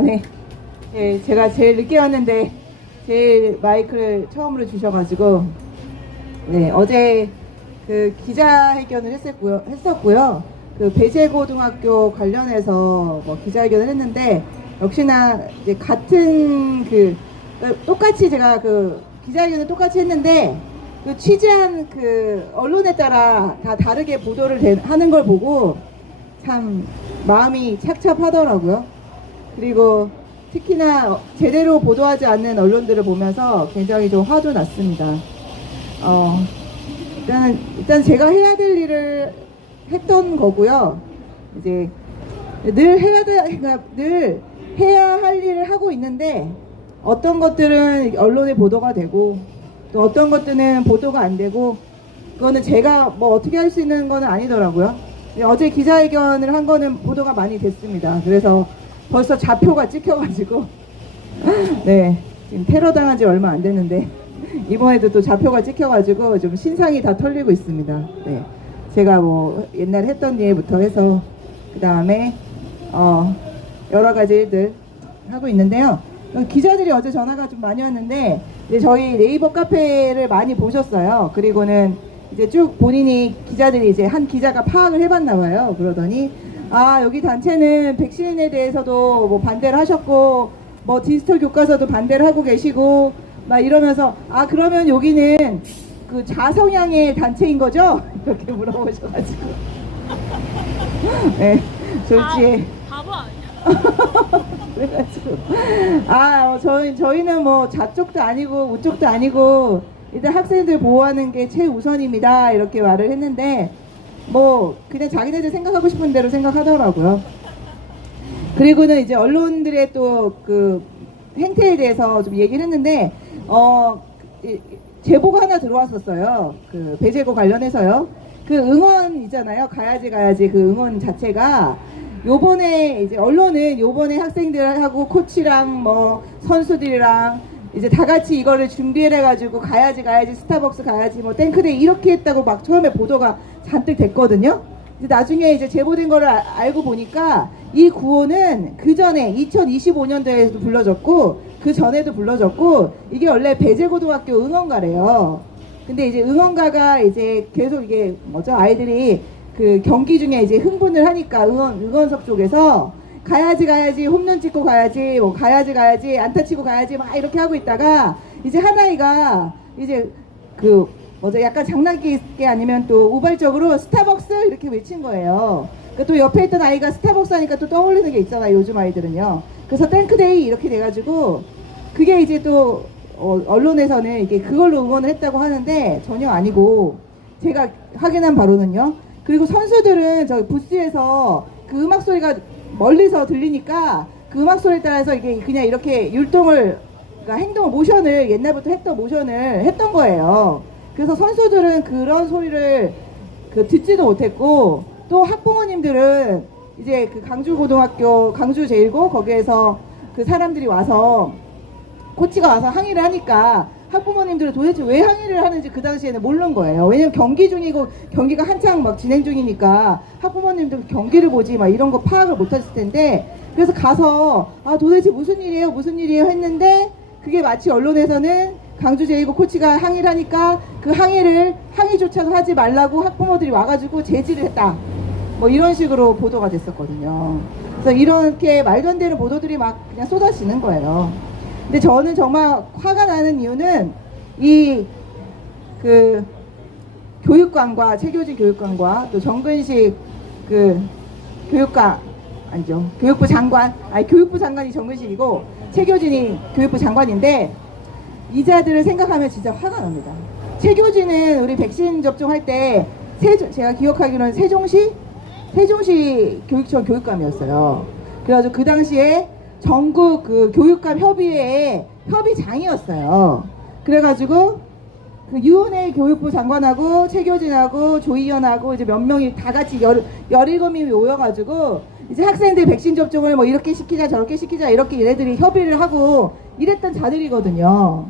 네. 네, 제가 제일 늦게 왔는데 제일 마이크를 처음으로 주셔가지고 네, 어제 그 기자회견을 했었고요. 그 배재고등학교 관련해서 뭐 기자회견을 했는데 역시나 이제 같은 똑같이 제가 그 기자회견을 똑같이 했는데 그 취재한 그 언론에 따라 다 다르게 보도를 하는 걸 보고 참 마음이 착잡하더라고요. 그리고 특히나 제대로 보도하지 않는 언론들을 보면서 굉장히 좀 화도 났습니다. 일단 제가 해야 될 일을 했던 거고요. 이제 늘 해야 할 일을 하고 있는데 어떤 것들은 언론에 보도가 되고 또 어떤 것들은 보도가 안 되고 그거는 제가 뭐 어떻게 할 수 있는 거는 아니더라고요. 어제 기자회견을 한 거는 보도가 많이 됐습니다. 그래서 벌써 좌표가 찍혀가지고 네, 지금 테러 당한 지 얼마 안 됐는데 이번에도 또 좌표가 찍혀가지고 좀 신상이 다 털리고 있습니다. 네, 제가 뭐 옛날에 했던 일부터 해서 그 다음에 여러 가지 일들 하고 있는데요. 기자들이 어제 전화가 좀 많이 왔는데 이제 저희 네이버 카페를 많이 보셨어요. 그리고는 이제 쭉 본인이 기자들이 이제 한 기자가 파악을 해봤나 봐요. 그러더니 여기 단체는 백신에 대해서도 뭐 반대를 하셨고 뭐 디지털 교과서도 반대를 하고 계시고 막 이러면서 그러면 여기는 그 좌성향의 단체인 거죠? 이렇게 물어보셔가지고 네, 졸지에 바보 아니야? 그래가지고 저희는 뭐 좌쪽도 아니고 우쪽도 아니고 일단 학생들 보호하는 게 최우선입니다 이렇게 말을 했는데 뭐 그냥 자기네들 생각하고 싶은 대로 생각하더라고요. 그리고는 이제 언론들의 또 그 행태에 대해서 좀 얘기를 했는데 제보가 하나 들어왔었어요. 그 배재고 관련해서요. 그 응원이잖아요. 가야지 그 응원 자체가 요번에 이제 언론은 요번에 학생들하고 코치랑 뭐 선수들이랑 이제 다 같이 이거를 준비를 해가지고 가야지 스타벅스 가야지 뭐 탱크데이 이렇게 했다고 막 처음에 보도가 잔뜩 됐거든요. 근데 나중에 이제 제보된 거를 알고 보니까 이 구호는 그 전에 2025년도에도 불러졌고 그 전에도 불러졌고 이게 원래 배재고등학교 응원가래요. 근데 이제 응원가가 이제 계속 이게 뭐죠? 아이들이 그 경기 중에 이제 흥분을 하니까 응원석 쪽에서 가야지 홈런 찍고 가야지 뭐 가야지 안타 치고 가야지 막 이렇게 하고 있다가 이제 한 아이가 이제 그 뭐죠 약간 장난기게 아니면 또 우발적으로 스타벅스 이렇게 외친 거예요. 또 옆에 있던 아이가 스타벅스 하니까 또 떠올리는 게 있잖아요. 요즘 아이들은요. 그래서 탱크데이 이렇게 돼가지고 그게 이제 또 언론에서는 이게 그걸로 응원을 했다고 하는데 전혀 아니고 제가 확인한 바로는요. 그리고 선수들은 저 부스에서 그 음악 소리가 멀리서 들리니까 그 음악 소리에 따라서 이게 그냥 이렇게 그러니까 행동을 모션을 옛날부터 했던 모션을 했던 거예요. 그래서 선수들은 그런 소리를 듣지도 못했고 또 학부모님들은 이제 그 강주고등학교 강주제일고 거기에서 그 사람들이 와서 코치가 와서 항의를 하니까 학부모님들은 도대체 왜 항의를 하는지 그 당시에는 모르는 거예요. 왜냐면 경기 중이고 경기가 한창 막 진행 중이니까 학부모님들 경기를 보지 막 이런 거 파악을 못했을 텐데 그래서 가서 도대체 무슨 일이에요 했는데 그게 마치 언론에서는 강주제이고 코치가 항의를 하니까 그 항의조차도 하지 말라고 학부모들이 와가지고 제지를 했다 뭐 이런 식으로 보도가 됐었거든요. 그래서 이렇게 말도 안 되는 보도들이 막 그냥 쏟아지는 거예요. 근데 저는 정말 화가 나는 이유는 그 교육관과 최교진 교육관과 또 정근식 그 교육부 장관이 정근식이고 최교진이 교육부 장관인데 이자들을 생각하면 진짜 화가 납니다. 최교진은 우리 백신 접종할 때 제가 기억하기로는 세종시 교육청 교육감이었어요. 그래가지고 그 당시에 전국 그 교육감 협의회의 협의장이었어요. 그래가지고 그 유은혜 교육부 장관하고 최교진하고 조희연하고 이제 몇 명이 다 같이 17명이 모여가지고 이제 학생들 백신 접종을 뭐 이렇게 시키자 저렇게 시키자 이렇게 얘네들이 협의를 하고 이랬던 자들이거든요.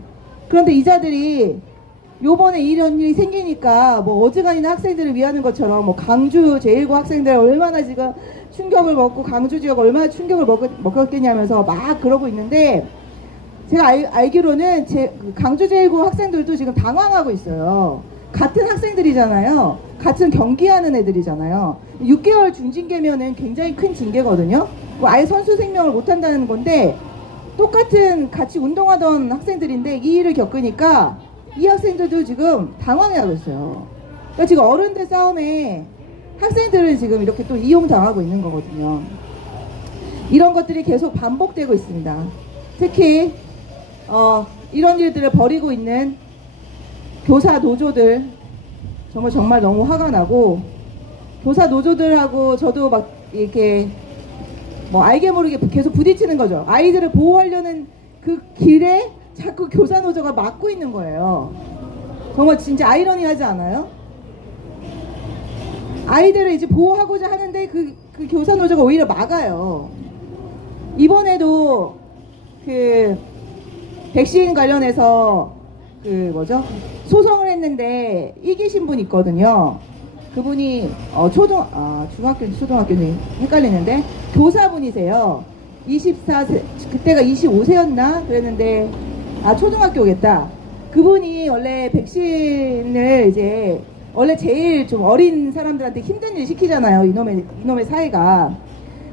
그런데 이 자들이 요번에 이런 일이 생기니까 뭐 어지간히는 학생들을 위하는 것처럼 뭐 강주 제1고 학생들 얼마나 지금 충격을 먹고 강주 지역 얼마나 충격을 먹었겠냐면서 막 그러고 있는데, 제가 알기로는 강주 제1고 학생들도 지금 당황하고 있어요. 같은 학생들이잖아요. 같은 경기하는 애들이잖아요. 6개월 중징계면은 굉장히 큰 징계거든요. 뭐 아예 선수 생명을 못 한다는 건데, 똑같은 같이 운동하던 학생들인데 이 일을 겪으니까 이 학생들도 지금 당황해하고 있어요. 그러니까 지금 어른들 싸움에 학생들은 지금 이렇게 또 이용당하고 있는 거거든요. 이런 것들이 계속 반복되고 있습니다. 특히 이런 일들을 벌이고 있는 교사 노조들, 정말 너무 화가 나고, 교사 노조들하고 저도 막 이렇게 뭐 알게 모르게 계속 부딪히는 거죠. 아이들을 보호하려는 그 길에 자꾸 교사 노조가 막고 있는 거예요. 정말 진짜 아이러니하지 않아요? 아이들을 이제 보호하고자 하는데 그 교사 노조가 오히려 막아요. 이번에도 그 백신 관련해서 소송을 했는데 이기신 분 있거든요. 그분이 중학교 초등학교는 헷갈리는데 교사분이세요. 24세, 그때가 25세였나 그랬는데 초등학교겠다. 그분이 원래 백신을 이제 원래 제일 좀 어린 사람들한테 힘든 일 시키잖아요. 이놈의 사회가.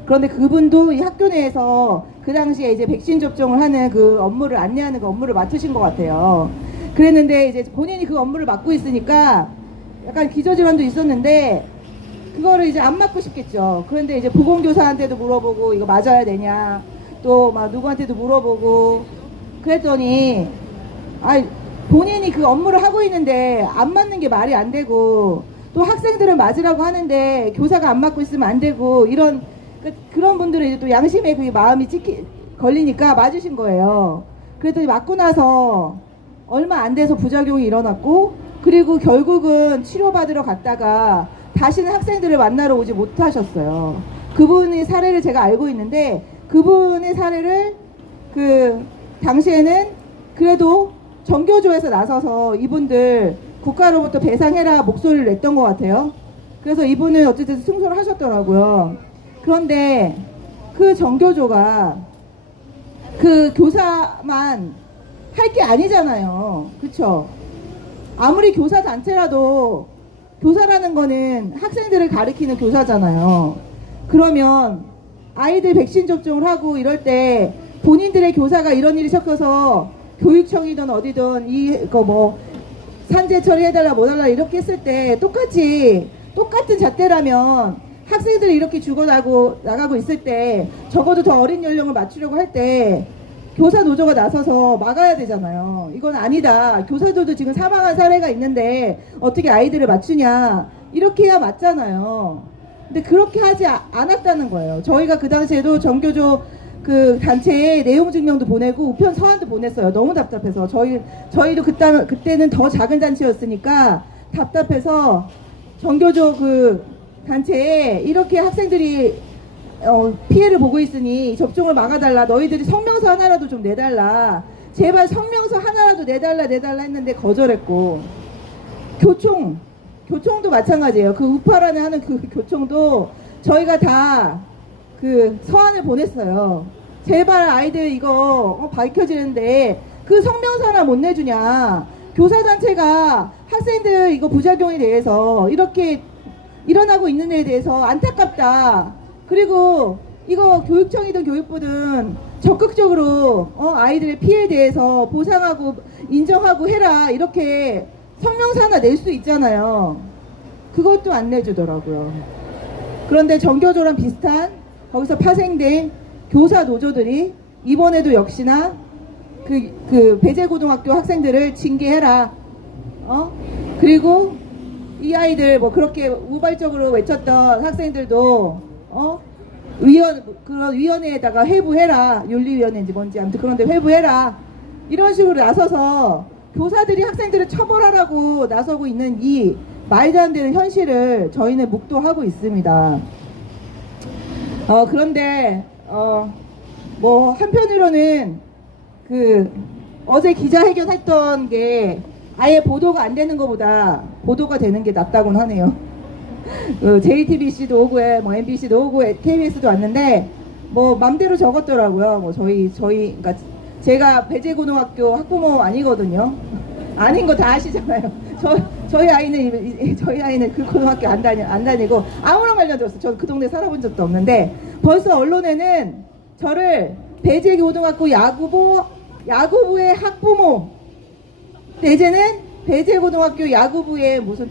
그런데 그분도 이 학교 내에서 그 당시에 이제 백신 접종을 하는 그 업무를 안내하는 그 업무를 맡으신 것 같아요. 그랬는데 이제 본인이 그 업무를 맡고 있으니까 약간 기저질환도 있었는데 그거를 이제 안 맡고 싶겠죠. 그런데 이제 보건교사한테도 물어보고 이거 맞아야 되냐, 또 막 누구한테도 물어보고 그랬더니 본인이 그 업무를 하고 있는데 안 맞는 게 말이 안 되고, 또 학생들은 맞으라고 하는데 교사가 안 맞고 있으면 안 되고, 그런 분들은 이제 또 양심의 그 마음이 걸리니까 맞으신 거예요. 그랬더니 맞고 나서 얼마 안 돼서 부작용이 일어났고, 그리고 결국은 치료받으러 갔다가 다시는 학생들을 만나러 오지 못하셨어요. 그분의 사례를 제가 알고 있는데, 그분의 사례를 당시에는 그래도 정교조에서 나서서 이분들 국가로부터 배상해라 목소리를 냈던 것 같아요. 그래서 이분은 어쨌든 승소를 하셨더라고요. 그런데 그 정교조가 그 교사만 할 게 아니잖아요. 그쵸? 아무리 교사 단체라도 교사라는 거는 학생들을 가리키는 교사잖아요. 그러면 아이들 백신 접종을 하고 이럴 때 본인들의 교사가 이런 일이 섞여서 교육청이든 어디든 이거 뭐 산재 처리해달라 뭐달라 이렇게 했을 때 똑같은 잣대라면 학생들이 이렇게 나가고 있을 때 적어도 더 어린 연령을 맞추려고 할 때 교사 노조가 나서서 막아야 되잖아요. 이건 아니다. 교사들도 지금 사망한 사례가 있는데 어떻게 아이들을 맞추냐. 이렇게 해야 맞잖아요. 근데 그렇게 하지 않았다는 거예요. 저희가 그 당시에도 정교조 그 단체에 내용 증명도 보내고 우편 서한도 보냈어요. 너무 답답해서. 저희도 그때는 더 작은 단체였으니까 답답해서 정교조 그 단체에 이렇게 학생들이 피해를 보고 있으니 접종을 막아달라. 너희들이 성명서 하나라도 좀 내달라. 제발 성명서 하나라도 내달라 했는데 거절했고, 교총도 마찬가지예요. 그 우파라는 하는 그 교총도 저희가 다 그 서한을 보냈어요. 제발 아이들 이거 밝혀지는데 그 성명서 하나 못 내주냐. 교사단체가 학생들 이거 부작용에 대해서 이렇게 일어나고 있는 데에 대해서 안타깝다. 그리고 이거 교육청이든 교육부든 적극적으로 아이들의 피해에 대해서 보상하고 인정하고 해라. 이렇게 성명서 하나 낼 수 있잖아요. 그것도 안 내주더라고요. 그런데 정교조랑 비슷한 거기서 파생된 교사 노조들이 이번에도 역시나 그 배재고등학교 학생들을 징계해라. 그리고 이 아이들 뭐 그렇게 우발적으로 외쳤던 학생들도 그런 위원회에다가 회부해라. 윤리위원회인지 뭔지 아무튼 그런데 회부해라. 이런 식으로 나서서 교사들이 학생들을 처벌하라고 나서고 있는 이 말도 안 되는 현실을 저희는 목도하고 있습니다. 그런데 뭐 한편으로는 어제 기자회견 했던 게 아예 보도가 안 되는 것보다 보도가 되는 게 낫다고는 하네요. JTBC도 오고, 뭐 MBC도 오고, KBS도 왔는데, 뭐 맘대로 적었더라고요. 뭐 그러니까 제가 배재고등학교 학부모 아니거든요. 아닌 거 다 아시잖아요. 저희 아이는 그 고등학교 안 다니고 아무런 관련도 없어요. 저는 그 동네 살아본 적도 없는데 벌써 언론에는 저를 배재고등학교 야구부의 학부모 내지는 배재고등학교 야구부의 무슨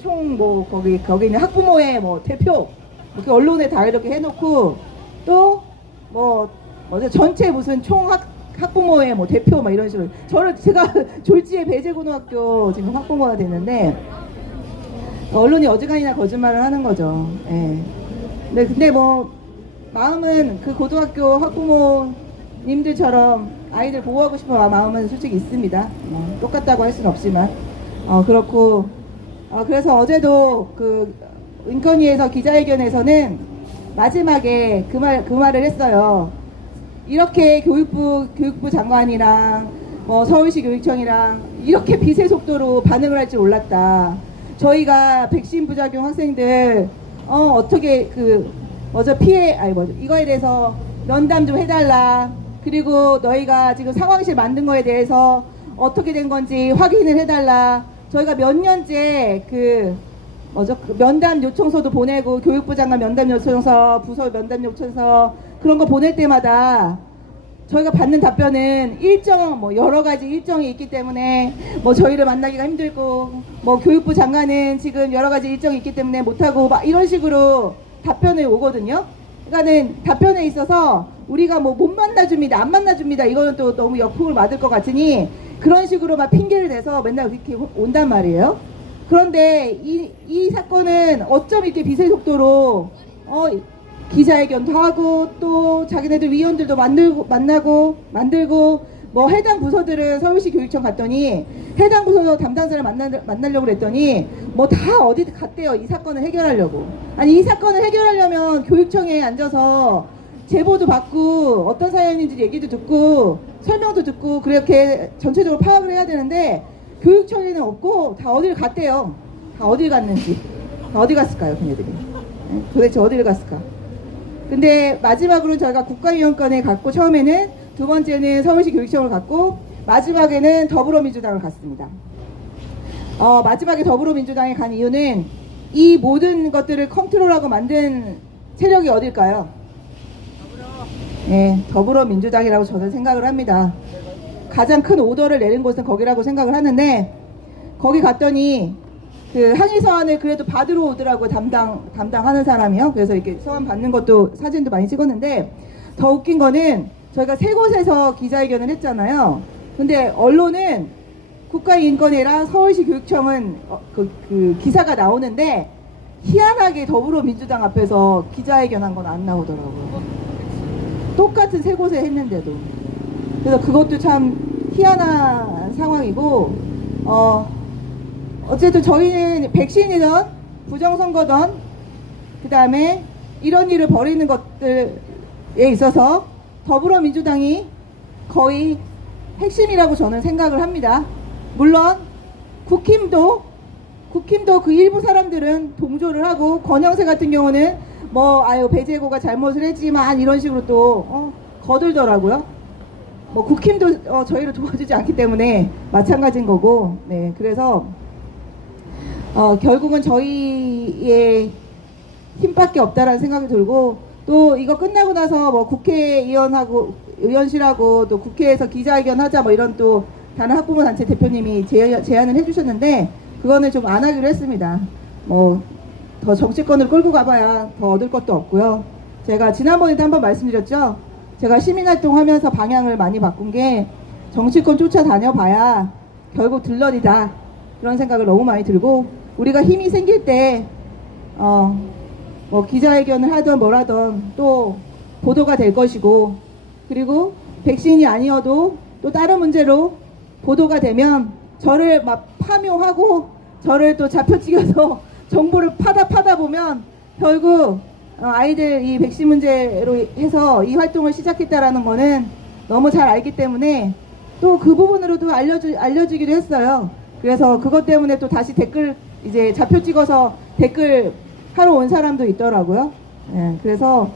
거기 있는 학부모의 뭐 대표 이렇게 언론에 다 이렇게 해놓고 또 전체 무슨 학부모의 뭐 대표 막 이런 식으로 제가 졸지에 배재고등학교 지금 학부모가 됐는데 언론이 어지간히나 거짓말을 하는 거죠. 예. 근데 뭐 마음은 그 고등학교 학부모님들처럼 아이들 보호하고 싶은 마음은 솔직히 있습니다. 똑같다고 할 수는 없지만 그렇고 그래서 어제도 그 인권위에서 기자회견에서는 마지막에 그 말을 했어요. 이렇게 교육부 장관이랑 서울시 교육청이랑 이렇게 빛의 속도로 반응을 할 줄 몰랐다. 저희가 백신 부작용 학생들 어떻게 이거에 대해서 면담 좀 해달라. 그리고 너희가 지금 상황실 만든 거에 대해서 어떻게 된 건지 확인을 해달라. 저희가 몇 년째 그 면담 요청서도 보내고 교육부 장관 면담 요청서, 부서 면담 요청서 그런 거 보낼 때마다 저희가 받는 답변은 여러 가지 일정이 있기 때문에 저희를 만나기가 힘들고 교육부 장관은 지금 여러 가지 일정이 있기 때문에 못하고 막 이런 식으로 답변이 오거든요. 그러니까는 답변에 있어서 우리가 못 만나줍니다, 안 만나줍니다 이거는 또 너무 역풍을 맞을 것 같으니 그런 식으로 막 핑계를 대서 맨날 그렇게 온단 말이에요. 그런데 이 사건은 어쩜 이렇게 빛의 속도로 기자회견도 하고 또 자기네들 위원들도 만들고 해당 부서들은 서울시 교육청 갔더니 해당 부서 담당자를 만나려고 그랬더니 다 어디 갔대요. 이 사건을 해결하려고. 아니 이 사건을 해결하려면 교육청에 앉아서 제보도 받고 어떤 사연인지 얘기도 듣고 설명도 듣고 그렇게 전체적으로 파악을 해야 되는데 교육청에는 없고 다 어딜 갔대요. 다 어딜 갔는지. 다 어디 갔을까요, 걔네들이? 도대체 어디를 갔을까? 근데 마지막으로는 저희가 국가위원권에 갔고 처음에는 두 번째는 서울시 교육청을 갔고 마지막에는 더불어민주당을 갔습니다. 마지막에 더불어민주당에 간 이유는 이 모든 것들을 컨트롤하고 만든 세력이 어딜까요? 네, 더불어민주당이라고 저는 생각을 합니다. 가장 큰 오더를 내린 곳은 거기라고 생각을 하는데 거기 갔더니 그 항의 서한을 그래도 받으러 오더라고요. 담당하는 사람이요. 그래서 이렇게 서한 받는 것도 사진도 많이 찍었는데 더 웃긴 거는 저희가 세 곳에서 기자회견을 했잖아요. 근데 언론은 국가인권위랑 서울시 교육청은 그 기사가 나오는데 희한하게 더불어민주당 앞에서 기자회견한 건 안 나오더라고요. 똑같은 세 곳에 했는데도. 그래서 그것도 참 희한한 상황이고 어쨌든 저희는 백신이든 부정선거든 그 다음에 이런 일을 벌이는 것들에 있어서 더불어민주당이 거의 핵심이라고 저는 생각을 합니다. 물론 국힘도 그 일부 사람들은 동조를 하고 권영세 같은 경우는 배재고가 잘못을 했지만 이런 식으로 또 거들더라고요. 국힘도 저희를 도와주지 않기 때문에 마찬가지인 거고. 네, 그래서 결국은 저희의 힘밖에 없다라는 생각이 들고 또 이거 끝나고 나서 의원실하고 또 국회에서 기자회견 하자 이런 또 다른 학부모 단체 대표님이 제안을 해주셨는데 그거는 좀 안 하기로 했습니다. 더 정치권을 끌고 가봐야 더 얻을 것도 없고요. 제가 지난번에도 한번 말씀드렸죠. 제가 시민활동하면서 방향을 많이 바꾼 게 정치권 쫓아다녀봐야 결국 들러리다 그런 생각을 너무 많이 들고 우리가 힘이 생길 때 기자회견을 하든 뭐라든 또 보도가 될 것이고 그리고 백신이 아니어도 또 다른 문제로 보도가 되면 저를 막 파묘하고 저를 또 잡혀찍여서 정보를 파다 보면 결국 아이들 이 백신 문제로 해서 이 활동을 시작했다라는 거는 너무 잘 알기 때문에 또 그 부분으로도 알려주기도 했어요. 그래서 그것 때문에 또 다시 댓글 이제 좌표 찍어서 댓글 하러 온 사람도 있더라고요. 예, 그래서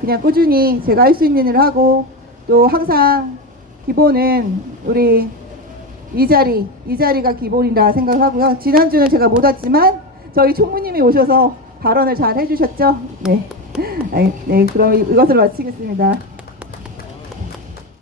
그냥 꾸준히 제가 할 수 있는 일을 하고 또 항상 기본은 우리 이 자리가 기본이라 생각하고요. 지난주는 제가 못 왔지만 저희 총무님이 오셔서 발언을 잘 해주셨죠. 네, 네, 그럼 이것을 마치겠습니다.